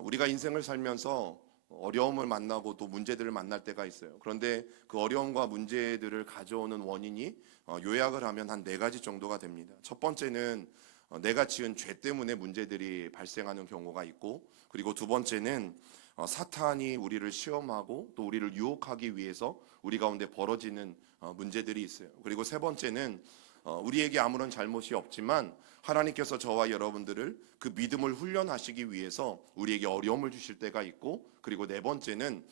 우리가 인생을 살면서 어려움을 만나고 또 문제들을 만날 때가 있어요. 그런데 그 어려움과 문제들을 가져오는 원인이 요약을 하면 한 네 가지 정도가 됩니다. 첫 번째는 내가 지은 죄 때문에 문제들이 발생하는 경우가 있고, 그리고 두 번째는 사탄이 우리를 시험하고 또 우리를 유혹하기 위해서 우리 가운데 벌어지는 문제들이 있어요. 그리고 세 번째는 우리에게 아무런 잘못이 없지만 하나님께서 저와 여러분들을 그 믿음을 훈련하시기 위해서 우리에게 어려움을 주실 때가 있고, 그리고 네 번째는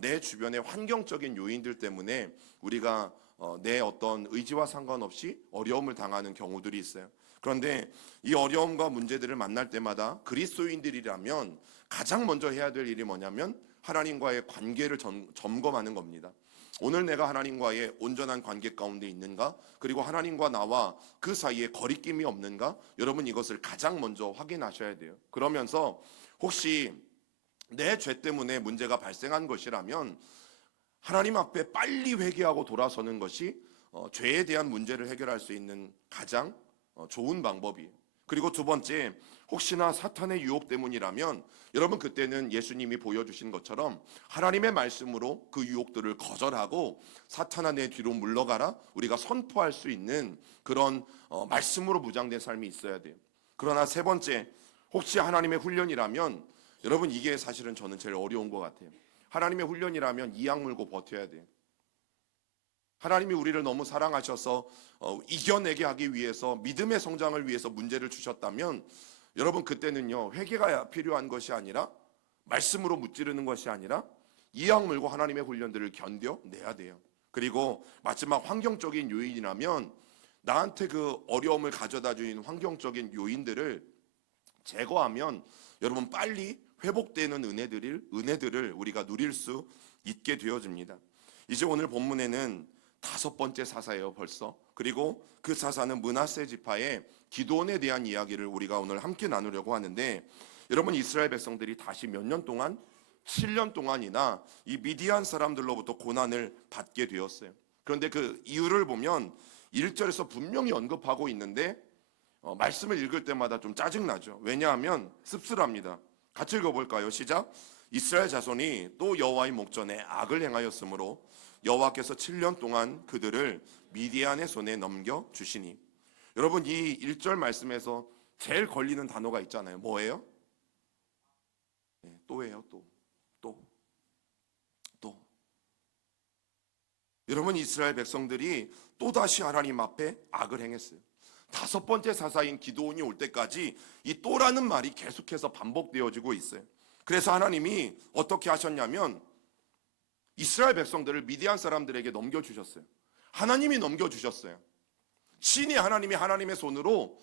내 주변의 환경적인 요인들 때문에 우리가 내 어떤 의지와 상관없이 어려움을 당하는 경우들이 있어요. 그런데 이 어려움과 문제들을 만날 때마다 그리스도인들이라면 가장 먼저 해야 될 일이 뭐냐면 하나님과의 관계를 점검하는 겁니다. 오늘 내가 하나님과의 온전한 관계 가운데 있는가? 그리고 하나님과 나와 그 사이에 거리낌이 없는가? 여러분, 이것을 가장 먼저 확인하셔야 돼요. 그러면서 혹시 내 죄 때문에 문제가 발생한 것이라면 하나님 앞에 빨리 회개하고 돌아서는 것이 죄에 대한 문제를 해결할 수 있는 가장 좋은 방법이에요. 그리고 두 번째, 혹시나 사탄의 유혹 때문이라면 여러분, 그때는 예수님이 보여주신 것처럼 하나님의 말씀으로 그 유혹들을 거절하고 사탄아 내 뒤로 물러가라, 우리가 선포할 수 있는 그런 말씀으로 무장된 삶이 있어야 돼요. 그러나 세 번째, 혹시 하나님의 훈련이라면 여러분, 이게 사실은 저는 제일 어려운 것 같아요. 하나님의 훈련이라면 이악 물고 버텨야 돼요. 하나님이 우리를 너무 사랑하셔서 이겨내게 하기 위해서, 믿음의 성장을 위해서 문제를 주셨다면 여러분, 그때는요, 회개가 필요한 것이 아니라, 말씀으로 무찌르는 것이 아니라 이악 물고 하나님의 훈련들을 견뎌내야 돼요. 그리고 마지막, 환경적인 요인이라면 나한테 그 어려움을 가져다 주는 환경적인 요인들을 제거하면 여러분, 빨리 회복되는 은혜들을 우리가 누릴 수 있게 되어집니다. 이제 오늘 본문에는 다섯 번째 사사예요, 벌써. 그리고 그 사사는 므낫세 지파의 기드온에 대한 이야기를 우리가 오늘 함께 나누려고 하는데, 여러분, 이스라엘 백성들이 다시 몇 년 동안, 7년 동안이나 이 미디안 사람들로부터 고난을 받게 되었어요. 그런데 그 이유를 보면 1절에서 분명히 언급하고 있는데 말씀을 읽을 때마다 좀 짜증나죠. 왜냐하면 씁쓸합니다. 같이 읽어볼까요? 시작. 이스라엘 자손이 또 여호와의 목전에 악을 행하였으므로 여호와께서 7년 동안 그들을 미디안의 손에 넘겨주시니. 여러분, 이 1절 말씀에서 제일 걸리는 단어가 있잖아요. 뭐예요? 네, 또예요. 또. 여러분, 이스라엘 백성들이 또다시 하나님 앞에 악을 행했어요. 다섯 번째 사사인 기드온이 올 때까지 이 또라는 말이 계속해서 반복되어지고 있어요. 그래서 하나님이 어떻게 하셨냐면 이스라엘 백성들을 미디안 사람들에게 넘겨주셨어요. 하나님이 넘겨주셨어요. 친히 하나님이 하나님의 손으로,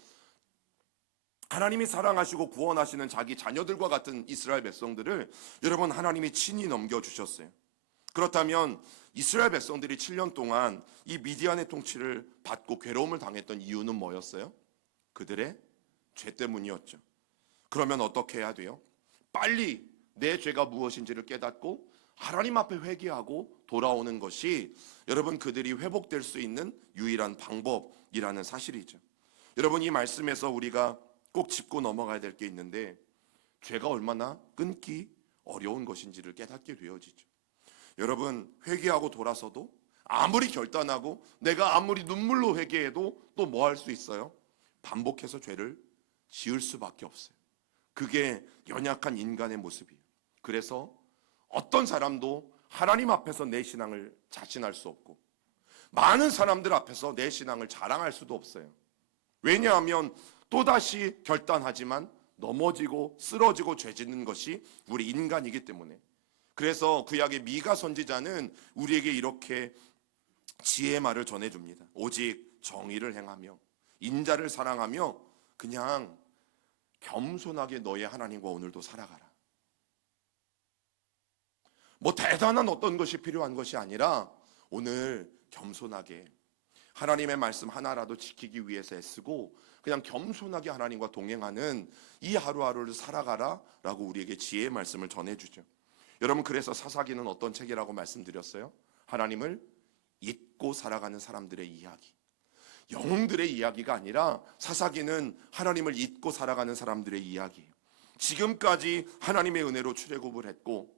하나님이 사랑하시고 구원하시는 자기 자녀들과 같은 이스라엘 백성들을 여러분, 하나님이 친히 넘겨주셨어요. 그렇다면 이스라엘 백성들이 7년 동안 이 미디안의 통치를 받고 괴로움을 당했던 이유는 뭐였어요? 그들의 죄 때문이었죠. 그러면 어떻게 해야 돼요? 빨리 내 죄가 무엇인지를 깨닫고 하나님 앞에 회개하고 돌아오는 것이 여러분, 그들이 회복될 수 있는 유일한 방법이라는 사실이죠. 여러분, 이 말씀에서 우리가 꼭 짚고 넘어가야 될 게 있는데, 죄가 얼마나 끊기 어려운 것인지를 깨닫게 되어지죠. 여러분, 회개하고 돌아서도 아무리 결단하고 내가 아무리 눈물로 회개해도 또 뭐 할 수 있어요? 반복해서 죄를 지을 수밖에 없어요. 그게 연약한 인간의 모습이에요. 그래서 어떤 사람도 하나님 앞에서 내 신앙을 자신할 수 없고 많은 사람들 앞에서 내 신앙을 자랑할 수도 없어요. 왜냐하면 또다시 결단하지만 넘어지고 쓰러지고 죄 짓는 것이 우리 인간이기 때문에. 그래서 구약의 미가 선지자는 우리에게 이렇게 지혜의 말을 전해줍니다. 오직 정의를 행하며 인자를 사랑하며 그냥 겸손하게 너의 하나님과 오늘도 살아가라. 뭐 대단한 어떤 것이 필요한 것이 아니라 오늘 겸손하게 하나님의 말씀 하나라도 지키기 위해서 애쓰고 그냥 겸손하게 하나님과 동행하는 이 하루하루를 살아가라 라고 우리에게 지혜의 말씀을 전해주죠. 여러분, 그래서 사사기는 어떤 책이라고 말씀드렸어요? 하나님을 잊고 살아가는 사람들의 이야기, 영웅들의 이야기가 아니라 사사기는 하나님을 잊고 살아가는 사람들의 이야기예요. 지금까지 하나님의 은혜로 출애굽을 했고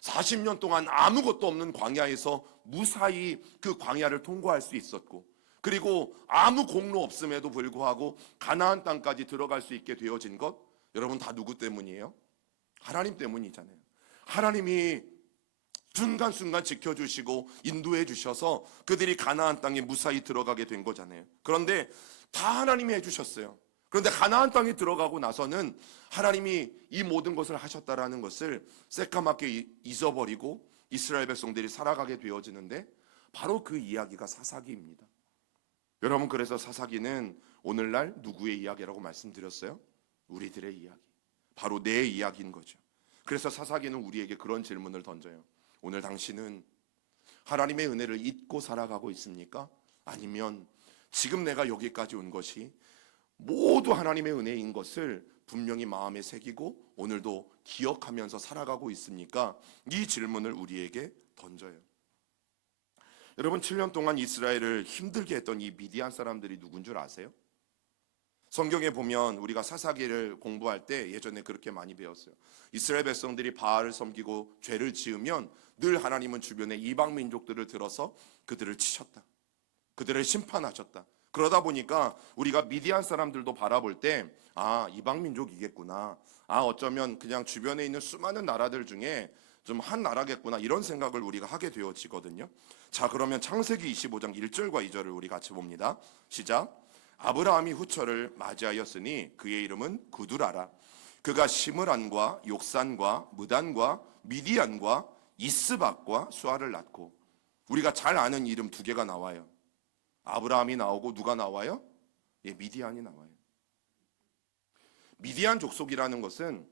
40년 동안 아무것도 없는 광야에서 무사히 그 광야를 통과할 수 있었고, 그리고 아무 공로 없음에도 불구하고 가나안 땅까지 들어갈 수 있게 되어진 것, 여러분 다 누구 때문이에요? 하나님 때문이잖아요. 하나님이 순간순간 지켜주시고 인도해 주셔서 그들이 가나안 땅에 무사히 들어가게 된 거잖아요. 그런데 다 하나님이 해주셨어요. 그런데 가나안 땅에 들어가고 나서는 하나님이 이 모든 것을 하셨다라는 것을 새까맣게 잊어버리고 이스라엘 백성들이 살아가게 되어지는데, 바로 그 이야기가 사사기입니다. 여러분, 그래서 사사기는 오늘날 누구의 이야기라고 말씀드렸어요? 우리들의 이야기, 바로 내 이야기인 거죠. 그래서 사사기는 우리에게 그런 질문을 던져요. 오늘 당신은 하나님의 은혜를 잊고 살아가고 있습니까? 아니면 지금 내가 여기까지 온 것이 모두 하나님의 은혜인 것을 분명히 마음에 새기고 오늘도 기억하면서 살아가고 있습니까? 이 질문을 우리에게 던져요. 여러분, 7년 동안 이스라엘을 힘들게 했던 이 미디안 사람들이 누군 줄 아세요? 성경에 보면 우리가 사사기를 공부할 때 예전에 그렇게 많이 배웠어요. 이스라엘 백성들이 바알을 섬기고 죄를 지으면 늘 하나님은 주변의 이방 민족들을 들어서 그들을 치셨다. 그들을 심판하셨다. 그러다 보니까 우리가 미디안 사람들도 바라볼 때 이방 민족이겠구나, 어쩌면 그냥 주변에 있는 수많은 나라들 중에 좀 한 나라겠구나, 이런 생각을 우리가 하게 되어지거든요. 자, 그러면 창세기 25장 1절과 2절을 우리 같이 봅니다. 시작. 아브라함이 후처를 맞이하였으니 그의 이름은 구두라라. 그가 시므란과 욕산과 무단과 미디안과 이스박과 수아를 낳고, 우리가 잘 아는 이름 두 개가 나와요. 아브라함이 나오고 누가 나와요? 미디안이 나와요. 미디안 족속이라는 것은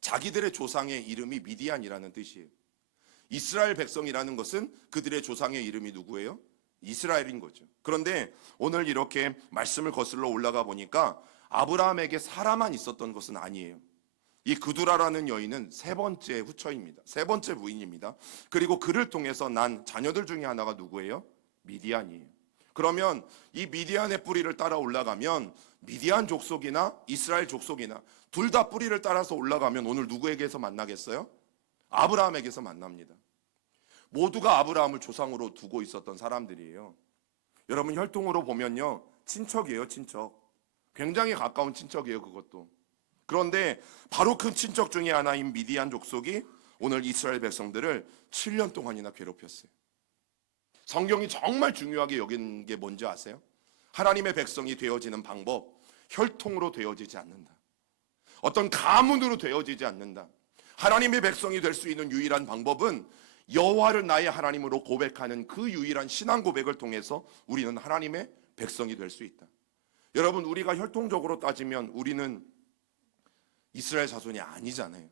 자기들의 조상의 이름이 미디안이라는 뜻이에요. 이스라엘 백성이라는 것은 그들의 조상의 이름이 누구예요? 이스라엘인 거죠. 그런데 오늘 이렇게 말씀을 거슬러 올라가 보니까 아브라함에게 사라만 있었던 것은 아니에요. 이 그두라라는 여인은 세 번째 후처입니다. 세 번째 부인입니다. 그리고 그를 통해서 난 자녀들 중에 하나가 누구예요? 미디안이에요. 그러면 이 미디안의 뿌리를 따라 올라가면 미디안 족속이나 이스라엘 족속이나 둘 다 뿌리를 따라서 올라가면 오늘 누구에게서 만나겠어요? 아브라함에게서 만납니다. 모두가 아브라함을 조상으로 두고 있었던 사람들이에요. 여러분, 혈통으로 보면요, 친척이에요. 친척. 굉장히 가까운 친척이에요. 그것도. 그런데 바로 그 친척 중에 하나인 미디안 족속이 오늘 이스라엘 백성들을 7년 동안이나 괴롭혔어요. 성경이 정말 중요하게 여긴 게 뭔지 아세요? 하나님의 백성이 되어지는 방법, 혈통으로 되어지지 않는다. 어떤 가문으로 되어지지 않는다. 하나님의 백성이 될 수 있는 유일한 방법은 여호와를 나의 하나님으로 고백하는 그 유일한 신앙 고백을 통해서 우리는 하나님의 백성이 될 수 있다. 여러분, 우리가 혈통적으로 따지면 우리는 이스라엘 자손이 아니잖아요.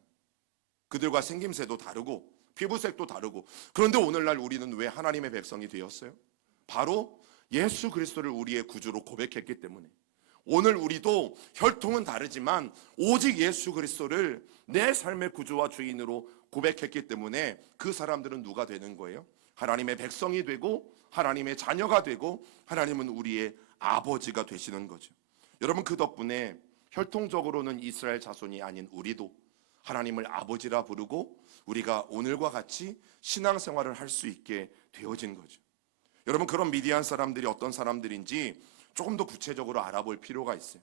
그들과 생김새도 다르고 피부색도 다르고. 그런데 오늘날 우리는 왜 하나님의 백성이 되었어요? 바로 예수 그리스도를 우리의 구주로 고백했기 때문에. 오늘 우리도 혈통은 다르지만 오직 예수 그리스도를 내 삶의 구주와 주인으로 고백했기 때문에 그 사람들은 누가 되는 거예요? 하나님의 백성이 되고 하나님의 자녀가 되고 하나님은 우리의 아버지가 되시는 거죠. 여러분, 그 덕분에 혈통적으로는 이스라엘 자손이 아닌 우리도 하나님을 아버지라 부르고 우리가 오늘과 같이 신앙생활을 할 수 있게 되어진 거죠. 여러분, 그런 미디안 사람들이 어떤 사람들인지 조금 더 구체적으로 알아볼 필요가 있어요.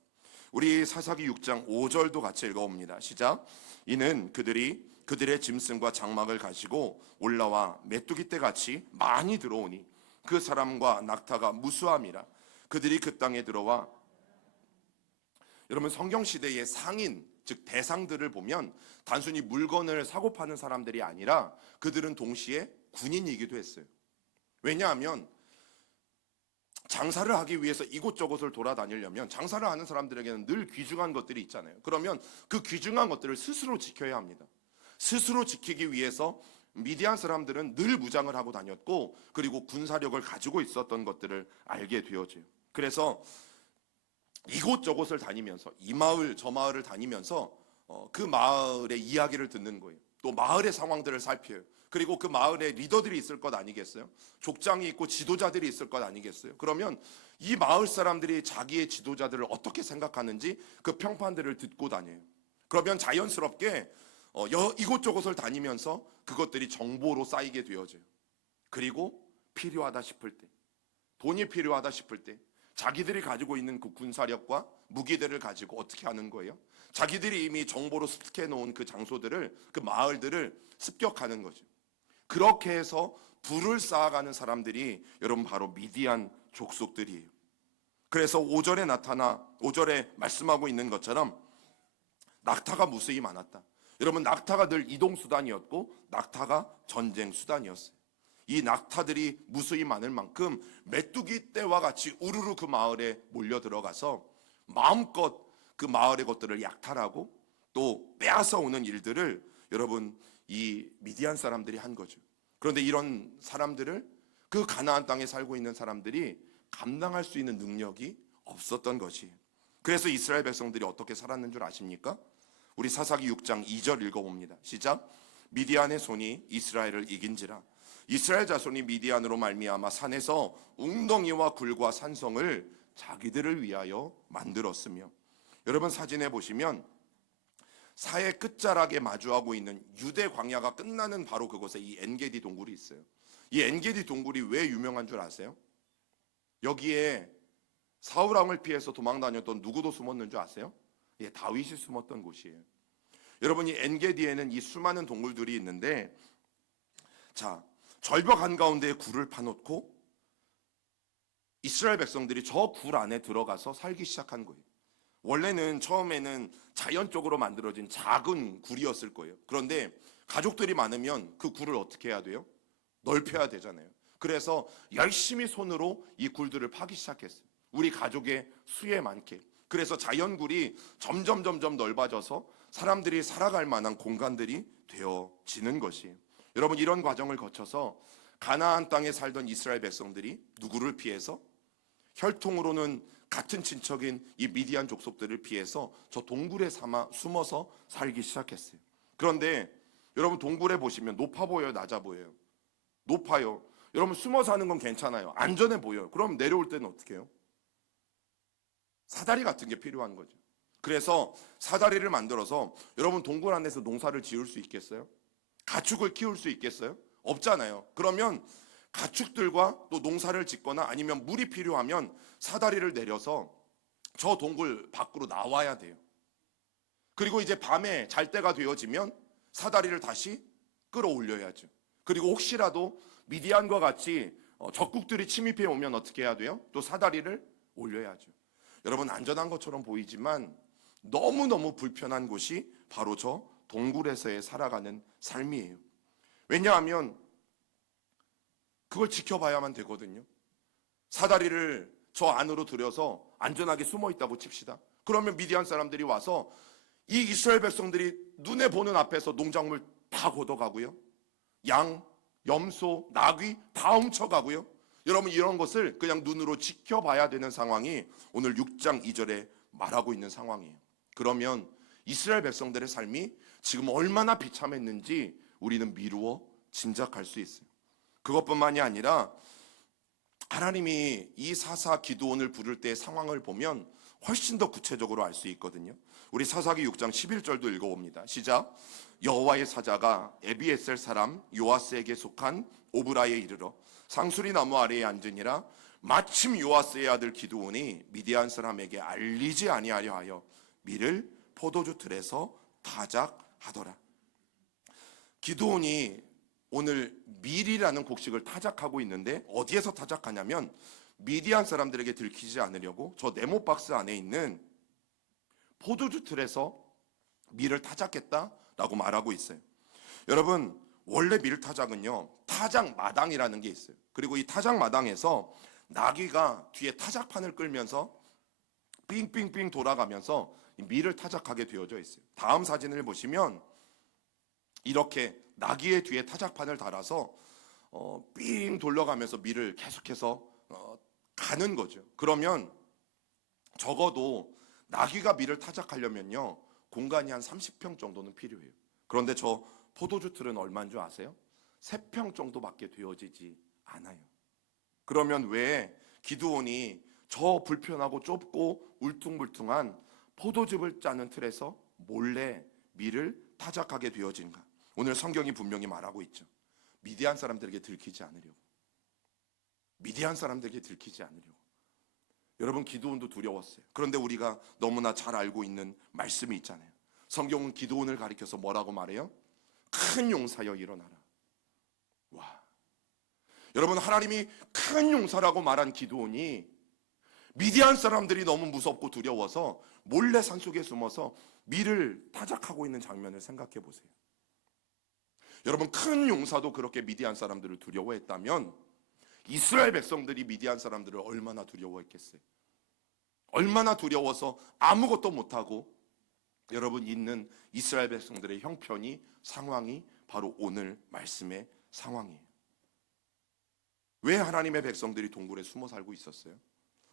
우리 사사기 6장 5절도 같이 읽어봅니다. 시작. 이는 그들이 그들의 짐승과 장막을 가지고 올라와 메뚜기 떼같이 많이 들어오니 그 사람과 낙타가 무수함이라. 그들이 그 땅에 들어와. 여러분, 성경시대의 상인, 즉 대상들을 보면 단순히 물건을 사고 파는 사람들이 아니라 그들은 동시에 군인이기도 했어요. 왜냐하면 장사를 하기 위해서 이곳저곳을 돌아다니려면 장사를 하는 사람들에게는 늘 귀중한 것들이 있잖아요. 그러면 그 귀중한 것들을 스스로 지켜야 합니다. 스스로 지키기 위해서 미디안 사람들은 늘 무장을 하고 다녔고, 그리고 군사력을 가지고 있었던 것들을 알게 되어져요. 그래서 이곳저곳을 다니면서 이 마을 저 마을을 다니면서 그 마을의 이야기를 듣는 거예요. 또 마을의 상황들을 살펴요. 그리고 그 마을에 리더들이 있을 것 아니겠어요? 족장이 있고 지도자들이 있을 것 아니겠어요? 그러면 이 마을 사람들이 자기의 지도자들을 어떻게 생각하는지 그 평판들을 듣고 다녀요. 그러면 자연스럽게 이곳저곳을 다니면서 그것들이 정보로 쌓이게 되어져요. 그리고 필요하다 싶을 때, 돈이 필요하다 싶을 때 자기들이 가지고 있는 그 군사력과 무기들을 가지고 어떻게 하는 거예요? 자기들이 이미 정보로 습득해 놓은 그 장소들을, 그 마을들을 습격하는 거죠. 그렇게 해서 부를 쌓아가는 사람들이 여러분 바로 미디안 족속들이에요. 그래서 5절에 말씀하고 있는 것처럼 낙타가 무수히 많았다. 여러분, 낙타가 늘 이동 수단이었고 낙타가 전쟁 수단이었어요. 이 낙타들이 무수히 많을 만큼 메뚜기 떼와 같이 우르르 그 마을에 몰려 들어가서 마음껏 그 마을의 것들을 약탈하고 또 빼앗아 오는 일들을 여러분 이 미디안 사람들이 한 거죠. 그런데 이런 사람들을 그 가나안 땅에 살고 있는 사람들이 감당할 수 있는 능력이 없었던 것이에요. 그래서 이스라엘 백성들이 어떻게 살았는 줄 아십니까? 우리 사사기 6장 2절 읽어봅니다. 시작. 미디안의 손이 이스라엘을 이긴지라 이스라엘 자손이 미디안으로 말미암아 산에서 웅덩이와 굴과 산성을 자기들을 위하여 만들었으며, 여러분 사진에 보시면 사해 끝자락에 마주하고 있는 유대 광야가 끝나는 바로 그곳에 이 엔게디 동굴이 있어요. 이 엔게디 동굴이 왜 유명한 줄 아세요? 여기에 사울 왕을 피해서 도망 다녔던 누구도 숨었는 줄 아세요? 예, 다윗이 숨었던 곳이에요. 여러분, 이 엔게디에는 이 수많은 동굴들이 있는데, 자, 절벽 한가운데에 굴을 파놓고 이스라엘 백성들이 저 굴 안에 들어가서 살기 시작한 거예요. 원래는 처음에는 자연적으로 만들어진 작은 굴이었을 거예요. 그런데 가족들이 많으면 그 굴을 어떻게 해야 돼요? 넓혀야 되잖아요. 그래서 열심히 손으로 이 굴들을 파기 시작했어요. 우리 가족의 수에 많게. 그래서 자연굴이 점점 넓어져서 사람들이 살아갈 만한 공간들이 되어지는 것이에요. 여러분, 이런 과정을 거쳐서 가나안 땅에 살던 이스라엘 백성들이 누구를 피해서? 혈통으로는 같은 친척인 이 미디안 족속들을 피해서 저 동굴에 숨어서 살기 시작했어요. 그런데 여러분, 동굴에 보시면 높아 보여요, 낮아 보여요? 높아요. 여러분, 숨어 사는 건 괜찮아요. 안전해 보여요. 그럼 내려올 때는 어떻게 해요? 사다리 같은 게 필요한 거죠. 그래서 사다리를 만들어서 여러분, 동굴 안에서 농사를 지을 수 있겠어요? 가축을 키울 수 있겠어요? 없잖아요. 그러면 가축들과 또 농사를 짓거나 아니면 물이 필요하면 사다리를 내려서 저 동굴 밖으로 나와야 돼요. 그리고 이제 밤에 잘 때가 되어지면 사다리를 다시 끌어올려야죠. 그리고 혹시라도 미디안과 같이 적국들이 침입해 오면 어떻게 해야 돼요? 또 사다리를 올려야죠. 여러분, 안전한 것처럼 보이지만 너무너무 불편한 곳이 바로 저 동굴에서의 살아가는 삶이에요. 왜냐하면 그걸 지켜봐야만 되거든요. 사다리를 저 안으로 들여서 안전하게 숨어 있다고 칩시다. 그러면 미디안 사람들이 와서 이 이스라엘 백성들이 눈에 보는 앞에서 농작물 다 걷어가고요. 양, 염소, 나귀 다 훔쳐가고요. 여러분, 이런 것을 그냥 눈으로 지켜봐야 되는 상황이 오늘 6장 2절에 말하고 있는 상황이에요. 그러면 이스라엘 백성들의 삶이 지금 얼마나 비참했는지 우리는 미루어 짐작할 수 있어요. 그것뿐만이 아니라 하나님이 이 사사 기드온을 부를 때의 상황을 보면 훨씬 더 구체적으로 알 수 있거든요. 우리 사사기 6장 11절도 읽어봅니다. 시작. 여호와의 사자가 에비에셀 사람 요아스에게 속한 오브라에 이르러 상수리 나무 아래에 앉으니라. 마침 요아스의 아들 기드온이 미디안 사람에게 알리지 아니하려 하여 밀을 포도주 틀에서 타작하더라. 기드온이 오늘 밀이라는 곡식을 타작하고 있는데 어디에서 타작하냐면 미디안 사람들에게 들키지 않으려고 저 네모 박스 안에 있는 포도주 틀에서 밀을 타작했다라고 말하고 있어요. 여러분, 원래 밀 타작은요, 타작 마당이라는 게 있어요. 그리고 이 타작 마당에서 나귀가 뒤에 타작판을 끌면서 삥삥삥 돌아가면서 밀을 타작하게 되어져 있어요. 다음 사진을 보시면 이렇게 나귀의 뒤에 타작판을 달아서 삥 돌려가면서 밀을 계속해서 가는 거죠. 그러면 적어도 나귀가 밀을 타작하려면요, 공간이 한 30평 정도는 필요해요. 그런데 저 포도주 틀은 얼마인 줄 아세요? 3평 정도밖에 되어지지 않아요. 그러면 왜 기드온이 저 불편하고 좁고 울퉁불퉁한 포도즙을 짜는 틀에서 몰래 밀을 타작하게 되어진가? 오늘 성경이 분명히 말하고 있죠. 미디안 사람들에게 들키지 않으려고. 미디안 사람들에게 들키지 않으려고. 여러분, 기드온도 두려웠어요. 그런데 우리가 너무나 잘 알고 있는 말씀이 있잖아요. 성경은 기드온을 가리켜서 뭐라고 말해요? 큰 용사여 일어나라. 와, 여러분, 하나님이 큰 용사라고 말한 기드온이 미디안 사람들이 너무 무섭고 두려워서 몰래 산속에 숨어서 밀을 타작하고 있는 장면을 생각해 보세요. 여러분, 큰 용사도 그렇게 미디안 사람들을 두려워했다면 이스라엘 백성들이 미디안 사람들을 얼마나 두려워했겠어요? 얼마나 두려워서 아무것도 못하고 여러분 있는 이스라엘 백성들의 형편이, 상황이 바로 오늘 말씀의 상황이에요. 왜 하나님의 백성들이 동굴에 숨어 살고 있었어요?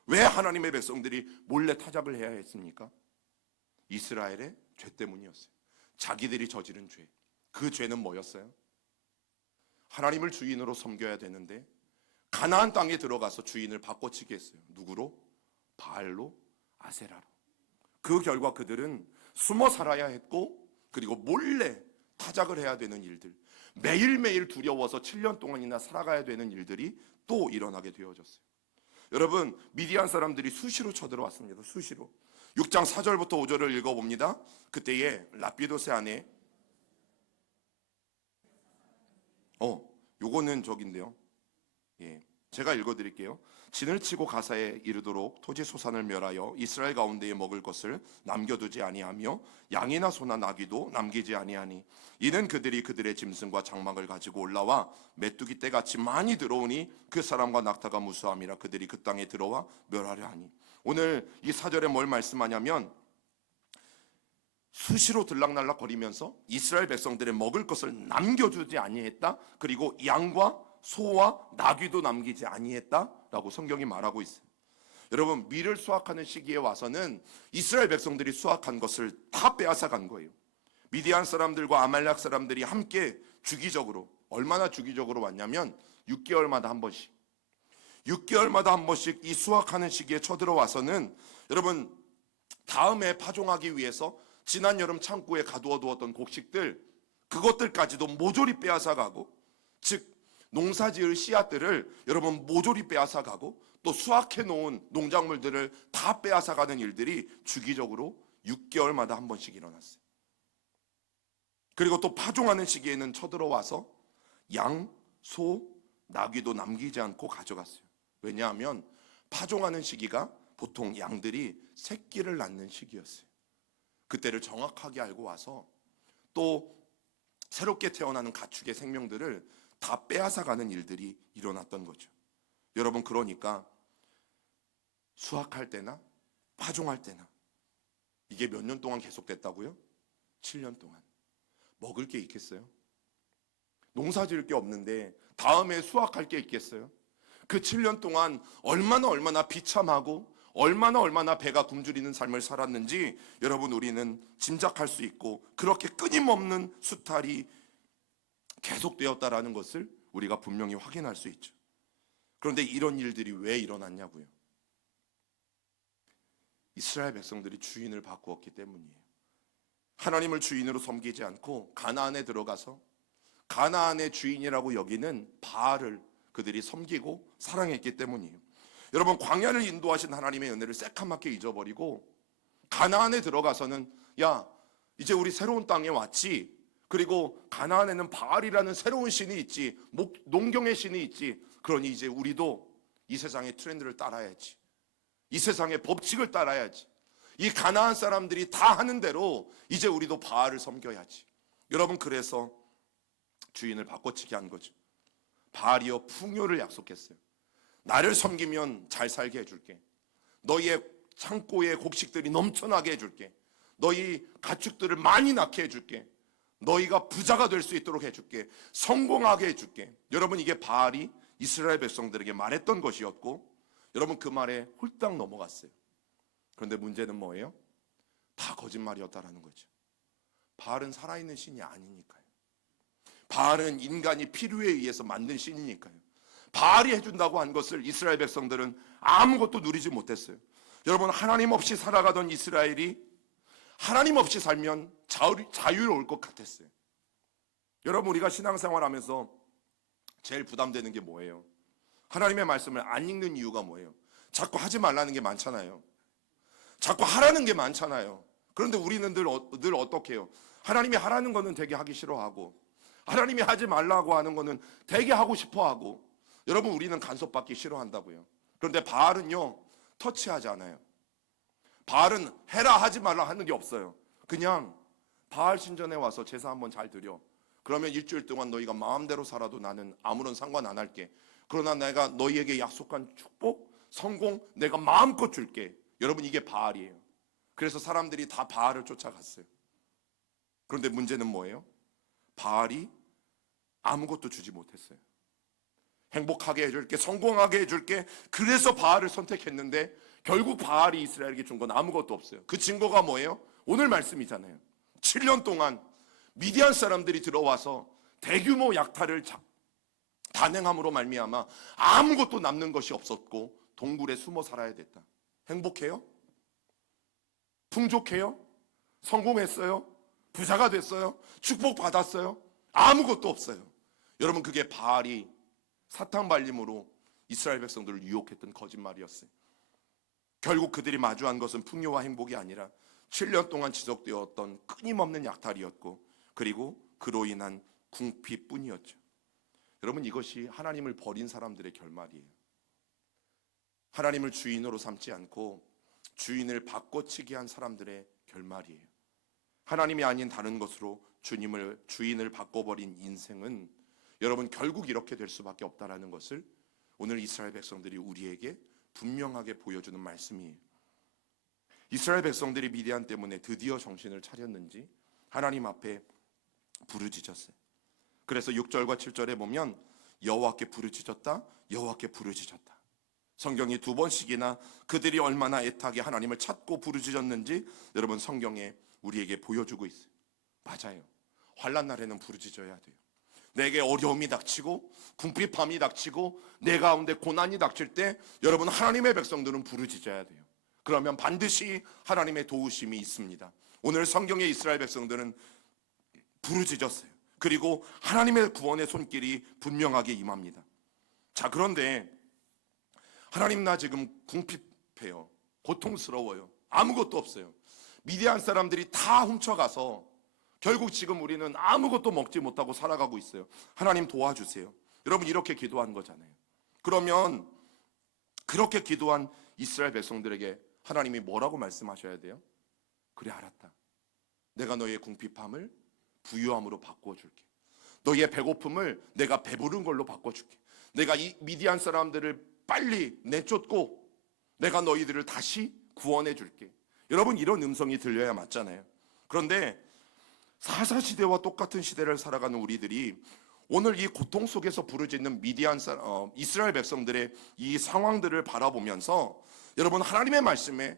왜 하나님의 백성들이 몰래 타작을 해야 했습니까? 이스라엘의 죄 때문이었어요. 자기들이 저지른 죄. 그 죄는 뭐였어요? 하나님을 주인으로 섬겨야 되는데 가나안 땅에 들어가서 주인을 바꿔치기 했어요. 누구로? 바알로, 아세라로. 그 결과 그들은 숨어 살아야 했고, 그리고 몰래 타작을 해야 되는 일들, 매일매일 두려워서 7년 동안이나 살아가야 되는 일들이 또 일어나게 되어졌어요. 여러분, 미디안 사람들이 수시로 쳐들어왔습니다. 수시로. 6장 4절부터 5절을 읽어봅니다. 그때에 라피도세 안에 요거는 저긴데요. 제가 읽어드릴게요. 진을 치고 가사에 이르도록 토지 소산을 멸하여 이스라엘 가운데에 먹을 것을 남겨두지 아니하며 양이나 소나 나귀도 남기지 아니하니 이는 그들이 그들의 짐승과 장막을 가지고 올라와 메뚜기 떼같이 많이 들어오니 그 사람과 낙타가 무수함이라 그들이 그 땅에 들어와 멸하려 하니. 오늘 이 4절에 뭘 말씀하냐면 수시로 들락날락 거리면서 이스라엘 백성들의 먹을 것을 남겨주지 아니했다. 그리고 양과 소와 나귀도 남기지 아니했다라고 성경이 말하고 있어요. 여러분, 밀을 수확하는 시기에 와서는 이스라엘 백성들이 수확한 것을 다 빼앗아 간 거예요. 미디안 사람들과 아말렉 사람들이 함께 주기적으로, 얼마나 주기적으로 왔냐면 6개월마다 한 번씩, 6개월마다 한 번씩 이 수확하는 시기에 쳐들어와서는 여러분, 다음에 파종하기 위해서 지난 여름 창고에 가두어 두었던 곡식들, 그것들까지도 모조리 빼앗아 가고, 즉 농사지을 씨앗들을 여러분 모조리 빼앗아 가고, 또 수확해 놓은 농작물들을 다 빼앗아 가는 일들이 주기적으로 6개월마다 한 번씩 일어났어요. 그리고 또 파종하는 시기에는 쳐들어와서 양, 소, 나귀도 남기지 않고 가져갔어요. 왜냐하면 파종하는 시기가 보통 양들이 새끼를 낳는 시기였어요. 그때를 정확하게 알고 와서 또 새롭게 태어나는 가축의 생명들을 다 빼앗아가는 일들이 일어났던 거죠. 여러분, 그러니까 수확할 때나 파종할 때나 이게 몇 년 동안 계속됐다고요? 7년 동안. 먹을 게 있겠어요? 농사 지을 게 없는데 다음에 수확할 게 있겠어요? 그 7년 동안 얼마나 비참하고 얼마나 배가 굶주리는 삶을 살았는지 여러분, 우리는 짐작할 수 있고, 그렇게 끊임없는 수탈이 계속되었다라는 것을 우리가 분명히 확인할 수 있죠. 그런데 이런 일들이 왜 일어났냐고요? 이스라엘 백성들이 주인을 바꾸었기 때문이에요. 하나님을 주인으로 섬기지 않고 가나안에 들어가서 가나안의 주인이라고 여기는 바알을 그들이 섬기고 사랑했기 때문이에요. 여러분, 광야를 인도하신 하나님의 은혜를 새카맣게 잊어버리고 가나안에 들어가서는 야, 이제 우리 새로운 땅에 왔지. 그리고 가나안에는 바알이라는 새로운 신이 있지. 농경의 신이 있지. 그러니 이제 우리도 이 세상의 트렌드를 따라야지. 이 세상의 법칙을 따라야지. 이 가나안 사람들이 다 하는 대로 이제 우리도 바알을 섬겨야지. 여러분, 그래서 주인을 바꿔치기 한 거죠. 바알이여 풍요를 약속했어요. 나를 섬기면 잘 살게 해줄게. 너희의 창고에 곡식들이 넘쳐나게 해줄게. 너희 가축들을 많이 낳게 해줄게. 너희가 부자가 될 수 있도록 해줄게. 성공하게 해줄게. 여러분, 이게 바알이 이스라엘 백성들에게 말했던 것이었고, 여러분, 그 말에 홀딱 넘어갔어요. 그런데 문제는 뭐예요? 다 거짓말이었다라는 거죠. 바알은 살아있는 신이 아니니까요. 바알은 인간이 필요에 의해서 만든 신이니까요. 바알이 해준다고 한 것을 이스라엘 백성들은 아무것도 누리지 못했어요. 여러분, 하나님 없이 살아가던 이스라엘이 하나님 없이 살면 자유로울 것 같았어요. 여러분, 우리가 신앙생활하면서 제일 부담되는 게 뭐예요? 하나님의 말씀을 안 읽는 이유가 뭐예요? 자꾸 하지 말라는 게 많잖아요. 자꾸 하라는 게 많잖아요. 그런데 우리는 늘 어떻게 해요? 하나님이 하라는 거는 되게 하기 싫어하고, 하나님이 하지 말라고 하는 거는 되게 하고 싶어하고. 여러분, 우리는 간섭받기 싫어한다고요. 그런데 바알은요, 터치하지 않아요. 바알은 해라 하지 말라 하는 게 없어요. 그냥 바알 신전에 와서 제사 한번 잘 드려. 그러면 일주일 동안 너희가 마음대로 살아도 나는 아무런 상관 안 할게. 그러나 내가 너희에게 약속한 축복, 성공 내가 마음껏 줄게. 여러분, 이게 바알이에요. 그래서 사람들이 다 바알을 쫓아갔어요. 그런데 문제는 뭐예요? 바알이 아무것도 주지 못했어요. 행복하게 해줄게, 성공하게 해줄게. 그래서 바알을 선택했는데 결국 바알이 이스라엘에게 준 건 아무것도 없어요. 그 증거가 뭐예요? 오늘 말씀이잖아요. 7년 동안 미디안 사람들이 들어와서 대규모 약탈을 단행함으로 말미암아 아무것도 남는 것이 없었고 동굴에 숨어 살아야 됐다. 행복해요? 풍족해요? 성공했어요? 부자가 됐어요? 축복받았어요? 아무것도 없어요. 여러분, 그게 바알이 사탕 발림으로 이스라엘 백성들을 유혹했던 거짓말이었어요. 결국 그들이 마주한 것은 풍요와 행복이 아니라 7년 동안 지속되었던 끊임없는 약탈이었고, 그리고 그로 인한 궁핍뿐이었죠. 여러분, 이것이 하나님을 버린 사람들의 결말이에요. 하나님을 주인으로 삼지 않고 주인을 바꿔치기 한 사람들의 결말이에요. 하나님이 아닌 다른 것으로 주인을 바꿔버린 인생은 여러분 결국 이렇게 될 수밖에 없다라는 것을 오늘 이스라엘 백성들이 우리에게 분명하게 보여주는 말씀이에요. 이스라엘 백성들이 미디안 때문에 드디어 정신을 차렸는지 하나님 앞에 부르짖었어요. 그래서 6절과 7절에 보면 여호와께 부르짖었다, 여호와께 부르짖었다. 성경이 두 번씩이나 그들이 얼마나 애타게 하나님을 찾고 부르짖었는지 여러분 성경에 우리에게 보여주고 있어요. 맞아요. 환난 날에는 부르짖어야 돼요. 내게 어려움이 닥치고 궁핍함이 닥치고 내 가운데 고난이 닥칠 때 여러분 하나님의 백성들은 부르짖어야 돼요. 그러면 반드시 하나님의 도우심이 있습니다. 오늘 성경의 이스라엘 백성들은 부르짖었어요. 그리고 하나님의 구원의 손길이 분명하게 임합니다. 자, 그런데 하나님, 나 지금 궁핍해요. 고통스러워요. 아무것도 없어요. 미디안 사람들이 다 훔쳐가서 결국 지금 우리는 아무것도 먹지 못하고 살아가고 있어요. 하나님 도와주세요. 여러분, 이렇게 기도한 거잖아요. 그러면 그렇게 기도한 이스라엘 백성들에게 하나님이 뭐라고 말씀하셔야 돼요? 그래, 알았다. 내가 너의 궁핍함을 부유함으로 바꿔줄게. 너의 배고픔을 내가 배부른 걸로 바꿔줄게. 내가 이 미디안 사람들을 빨리 내쫓고 내가 너희들을 다시 구원해 줄게. 여러분, 이런 음성이 들려야 맞잖아요. 그런데 사사시대와 똑같은 시대를 살아가는 우리들이 오늘 이 고통 속에서 부르짖는 이스라엘 백성들의 이 상황들을 바라보면서 여러분 하나님의 말씀에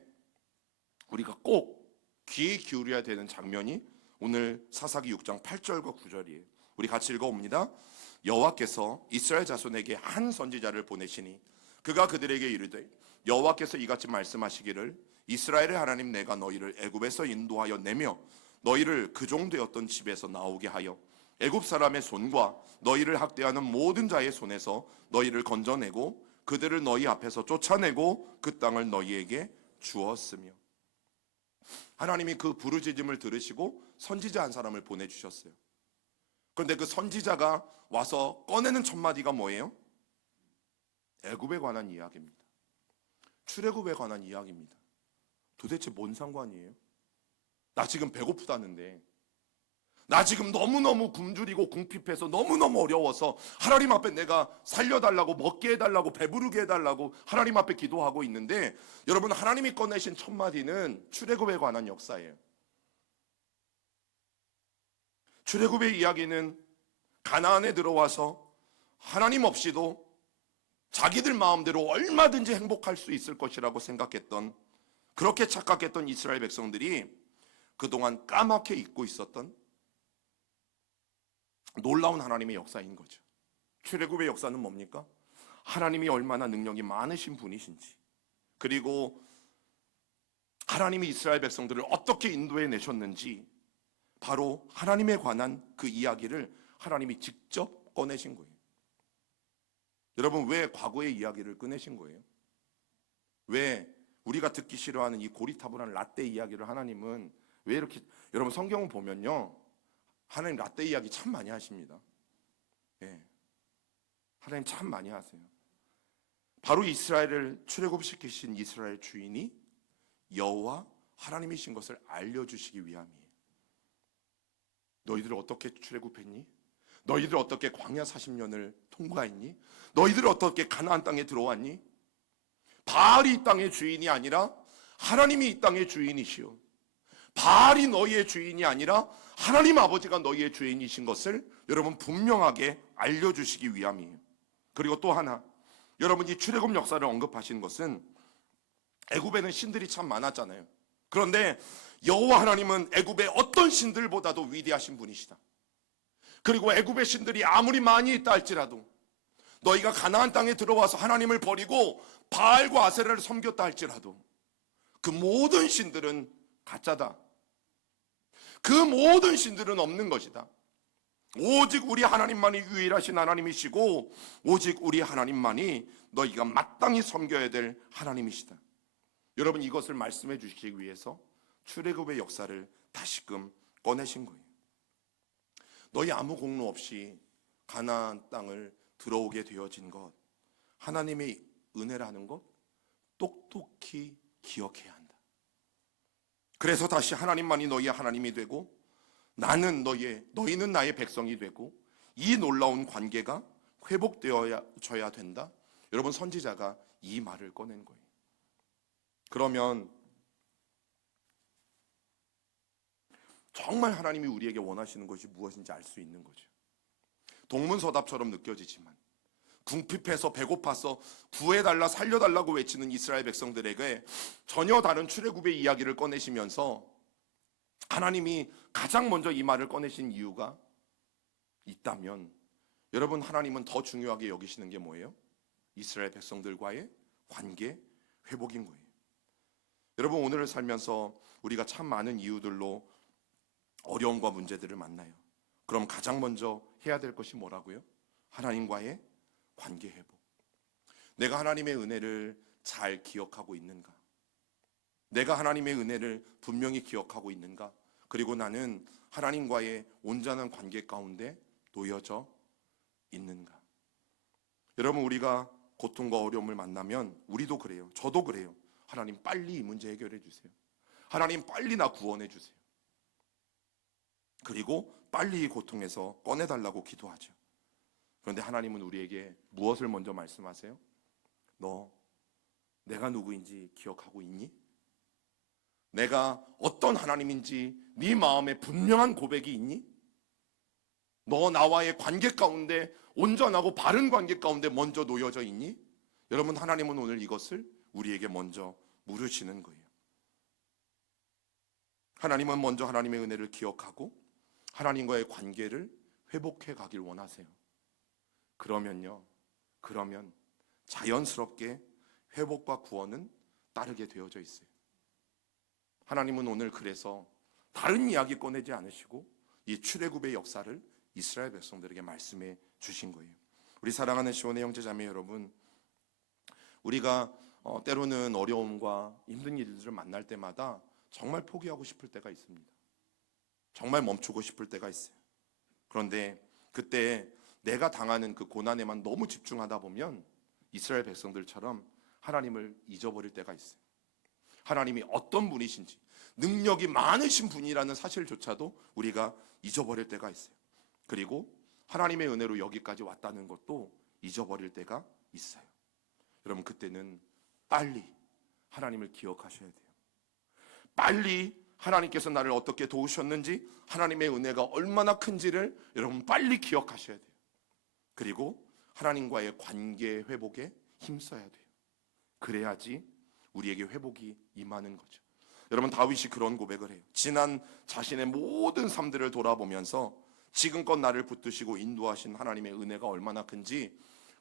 우리가 꼭 귀 기울여야 되는 장면이 오늘 사사기 6장 8절과 9절이에요. 우리 같이 읽어봅니다. 여호와께서 이스라엘 자손에게 한 선지자를 보내시니 그가 그들에게 이르되 여호와께서 이같이 말씀하시기를 이스라엘의 하나님 내가 너희를 애굽에서 인도하여 내며 너희를 그 종되었던 집에서 나오게 하여 애굽 사람의 손과 너희를 학대하는 모든 자의 손에서 너희를 건져내고 그들을 너희 앞에서 쫓아내고 그 땅을 너희에게 주었으며. 하나님이 그 부르짖음을 들으시고 선지자 한 사람을 보내주셨어요. 그런데 그 선지자가 와서 꺼내는 첫 마디가 뭐예요? 애굽에 관한 이야기입니다. 출애굽에 관한 이야기입니다. 도대체 뭔 상관이에요? 나 지금 배고프다는데, 나 지금 너무너무 굶주리고 궁핍해서 너무너무 어려워서 하나님 앞에 내가 살려달라고, 먹게 해달라고, 배부르게 해달라고 하나님 앞에 기도하고 있는데, 여러분 하나님이 꺼내신 첫 마디는 출애굽에 관한 역사예요. 출애굽의 이야기는 가나안에 들어와서 하나님 없이도 자기들 마음대로 얼마든지 행복할 수 있을 것이라고 생각했던, 그렇게 착각했던 이스라엘 백성들이 그동안 까맣게 잊고 있었던 놀라운 하나님의 역사인 거죠. 출애굽의 역사는 뭡니까? 하나님이 얼마나 능력이 많으신 분이신지, 그리고 하나님이 이스라엘 백성들을 어떻게 인도해 내셨는지 바로 하나님에 관한 그 이야기를 하나님이 직접 꺼내신 거예요. 여러분, 왜 과거의 이야기를 꺼내신 거예요? 왜 우리가 듣기 싫어하는 이 고리타분한 라떼 이야기를 하나님은 왜 이렇게, 여러분 성경을 보면요, 하나님 라떼 이야기 참 많이 하십니다. 예. 하나님 참 많이 하세요. 바로 이스라엘을 출애굽시키신 이스라엘 주인이 여호와 하나님이신 것을 알려주시기 위함이에요. 너희들 어떻게 출애굽했니? 너희들 어떻게 광야 40년을 통과했니? 너희들 어떻게 가나안 땅에 들어왔니? 바알이 이 땅의 주인이 아니라 하나님이 이 땅의 주인이시오. 바알이 너희의 주인이 아니라 하나님 아버지가 너희의 주인이신 것을 여러분 분명하게 알려주시기 위함이에요. 그리고 또 하나, 여러분 이 출애굽 역사를 언급하신 것은 애굽에는 신들이 참 많았잖아요. 그런데 여호와 하나님은 애굽의 어떤 신들보다도 위대하신 분이시다. 그리고 애굽의 신들이 아무리 많이 있다 할지라도 너희가 가나안 땅에 들어와서 하나님을 버리고 바알과 아세라를 섬겼다 할지라도 그 모든 신들은 가짜다. 그 모든 신들은 없는 것이다. 오직 우리 하나님만이 유일하신 하나님이시고 오직 우리 하나님만이 너희가 마땅히 섬겨야 될 하나님이시다. 여러분, 이것을 말씀해 주시기 위해서 출애굽의 역사를 다시금 꺼내신 거예요. 너희 아무 공로 없이 가나안 땅을 들어오게 되어진 것, 하나님의 은혜라는 것 똑똑히 기억해야 한다. 그래서 다시 하나님만이 너희의 하나님이 되고 너희는 나의 백성이 되고 이 놀라운 관계가 회복되어져야 된다. 여러분, 선지자가 이 말을 꺼낸 거예요. 그러면 정말 하나님이 우리에게 원하시는 것이 무엇인지 알 수 있는 거죠. 동문서답처럼 느껴지지만 궁핍해서 배고파서 구해달라 살려달라고 외치는 이스라엘 백성들에게 전혀 다른 출애굽의 이야기를 꺼내시면서 하나님이 가장 먼저 이 말을 꺼내신 이유가 있다면, 여러분, 하나님은 더 중요하게 여기시는 게 뭐예요? 이스라엘 백성들과의 관계 회복인 거예요. 여러분, 오늘을 살면서 우리가 참 많은 이유들로 어려움과 문제들을 만나요. 그럼 가장 먼저 해야 될 것이 뭐라고요? 하나님과의 관계 회복. 내가 하나님의 은혜를 잘 기억하고 있는가? 내가 하나님의 은혜를 분명히 기억하고 있는가? 그리고 나는 하나님과의 온전한 관계 가운데 놓여져 있는가? 여러분, 우리가 고통과 어려움을 만나면 우리도 그래요. 저도 그래요. 하나님 빨리 이 문제 해결해 주세요. 하나님 빨리 나 구원해 주세요. 그리고 빨리 이 고통에서 꺼내달라고 기도하죠. 그런데 하나님은 우리에게 무엇을 먼저 말씀하세요? 너 내가 누구인지 기억하고 있니? 내가 어떤 하나님인지 네 마음에 분명한 고백이 있니? 너 나와의 관계 가운데, 온전하고 바른 관계 가운데 먼저 놓여져 있니? 여러분, 하나님은 오늘 이것을 우리에게 먼저 물으시는 거예요. 하나님은 먼저 하나님의 은혜를 기억하고 하나님과의 관계를 회복해 가길 원하세요. 그러면 자연스럽게 회복과 구원은 따르게 되어져 있어요. 하나님은 오늘 그래서 다른 이야기 꺼내지 않으시고 이 출애굽의 역사를 이스라엘 백성들에게 말씀해 주신 거예요. 우리 사랑하는 시온의 형제자매 여러분, 우리가 때로는 어려움과 힘든 일들을 만날 때마다 정말 포기하고 싶을 때가 있습니다. 정말 멈추고 싶을 때가 있어요. 그런데 그때 내가 당하는 그 고난에만 너무 집중하다 보면 이스라엘 백성들처럼 하나님을 잊어버릴 때가 있어요. 하나님이 어떤 분이신지, 능력이 많으신 분이라는 사실조차도 우리가 잊어버릴 때가 있어요. 그리고 하나님의 은혜로 여기까지 왔다는 것도 잊어버릴 때가 있어요. 여러분, 그때는 빨리 하나님을 기억하셔야 돼요. 빨리 하나님께서 나를 어떻게 도우셨는지, 하나님의 은혜가 얼마나 큰지를 여러분 빨리 기억하셔야 돼요. 그리고 하나님과의 관계 회복에 힘써야 돼요. 그래야지 우리에게 회복이 임하는 거죠. 여러분, 다윗이 그런 고백을 해요. 지난 자신의 모든 삶들을 돌아보면서 지금껏 나를 붙드시고 인도하신 하나님의 은혜가 얼마나 큰지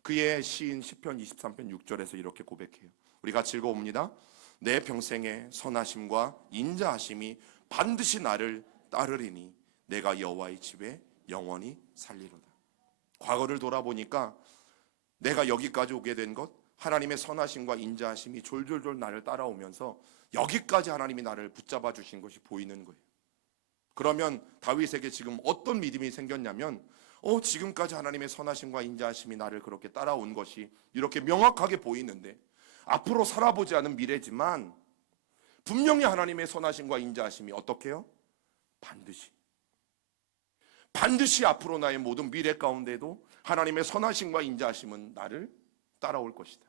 그의 시인 시편 23편 6절에서 이렇게 고백해요. 우리 같이 읽어봅니다. 내 평생의 선하심과 인자하심이 반드시 나를 따르리니 내가 여호와의 집에 영원히 살리로다. 과거를 돌아보니까 내가 여기까지 오게 된 것, 하나님의 선하심과 인자하심이 졸졸졸 나를 따라오면서 여기까지 하나님이 나를 붙잡아 주신 것이 보이는 거예요. 그러면 다윗에게 지금 어떤 믿음이 생겼냐면 지금까지 하나님의 선하심과 인자하심이 나를 그렇게 따라온 것이 이렇게 명확하게 보이는데 앞으로 살아보지 않은 미래지만 분명히 하나님의 선하심과 인자하심이 어떻게 해요? 반드시 앞으로 나의 모든 미래 가운데도 하나님의 선하심과 인자하심은 나를 따라올 것이다.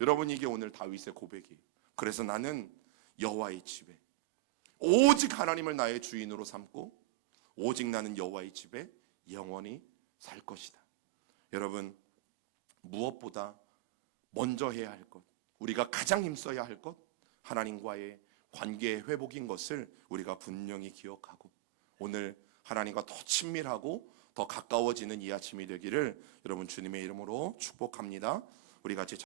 여러분, 이게 오늘 다윗의 고백이에요. 그래서 나는 여호와의 집에 오직 하나님을 나의 주인으로 삼고 오직 나는 여호와의 집에 영원히 살 것이다. 여러분, 무엇보다 먼저 해야 할 것, 우리가 가장 힘써야 할 것, 하나님과의 관계의 회복인 것을 우리가 분명히 기억하고 오늘 하나님과 더 친밀하고 더 가까워지는 이 아침이 되기를 여러분 주님의 이름으로 축복합니다. 우리 같이